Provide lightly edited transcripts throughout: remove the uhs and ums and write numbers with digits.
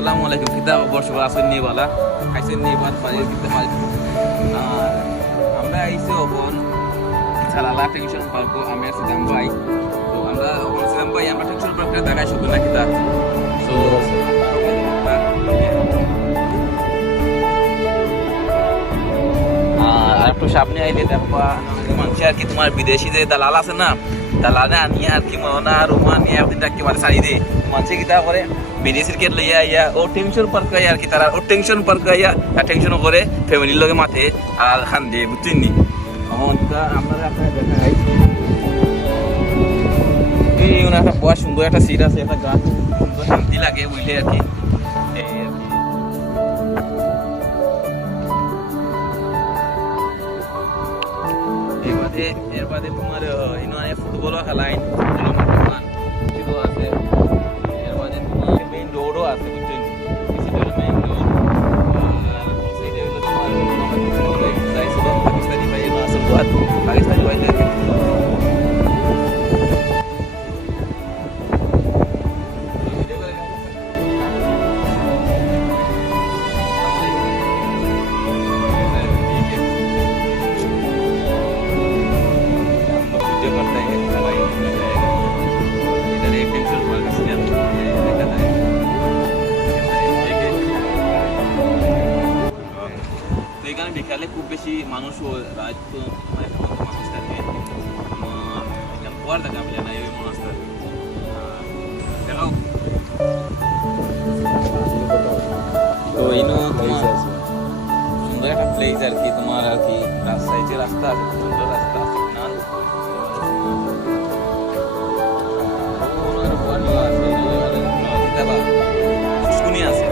আসসালামু আলাইকুম কিতা বর্ষ আসেন নিয়ে বলা খাইছেন নিয়ে বাদ বাড়ির কিতা মাল আর আমরা আইছি ওপন সালালা টেনশন পার্ক আমি আছি দামবাই তো আমরা ওপন দামবাই আমরা টেনশন পার্ক জায়গায় শুধু না কিতা সো আর একটু সামনে আইলে দেখবা মানুষ আর কি তোমার বিদেশি যে দালাল আছে না দালালে আনিয়ে আর কি মনা রোমা নিয়ে একদিন একেবারে ছাড়ি দে মানুষে কিতা করে বিদেশির কে লইয়া আইয়া ও টেনশন পার্ক আর কি তারা ও টেনশন পার্ক আইয়া আর টেনশন করে ফ্যামিলির লগে মাঠে আর খান দিয়ে বুঝছেন নি আপনারা আপনারা দেখাই এই একটা বড় সুন্দর একটা সিট আছে একটা গাছ সুন্দর শান্তি লাগে বুঝলে আর কি এর বাদে তোমার ফুটবলও খেলায় ফুটবল আছে এর বাদে তোমার মেইন রোডও আছে বুঝছেন মেইন রোড পাকিস্তানি ভাই আসল পাকিস্তানি ভাই এখানে বিকালে খুব বেশি মানুষ রাত মানুষ থাকে পর দেখা আমি জানাই ওই মানুষ থাকে তো ইনো তোমার সুন্দর একটা প্লেস আর কি তোমার আর কি রাস্তায় রাস্তা আছে সুন্দর রাস্তা আছে শুশুনি আছে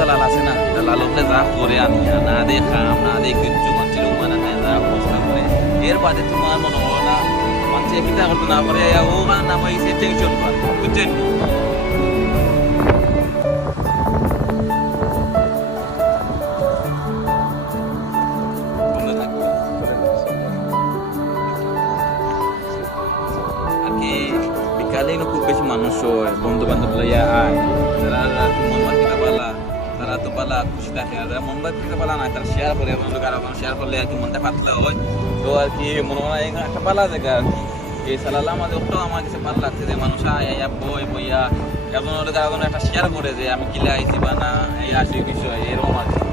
দালাল আছে না দালাল হলে যা করে আনিয়া না দে খাম না দে কিছু মানুষের উমান আনিয়া যা অবস্থা করে এর বাদে তোমার মনে হলো না মানুষের কিতা করতে না পারে ও নাম হয়েছে টেনশন পার বুঝছেন আর কি বিকালে খুব বেশি মানুষ হয় বন্ধু বান্ধব লইয়া আয় তারা তারা তো পালা খুশি থাকে আর মনবাদ থেকে পালা না তারা শেয়ার করে কারো শেয়ার করলে আর কি মনটা পাতলে হয় তো আর কি মনে হয় একটা পালা জায়গা আর কি এই সালালা আমাদের ওটাও আমার কাছে ভালো লাগছে যে মানুষ আয়া বইয়া এমন হলে কারো একটা শেয়ার করে যে আমি কিলে আইছি বা না এই আসি বিষয় এরকম আর কি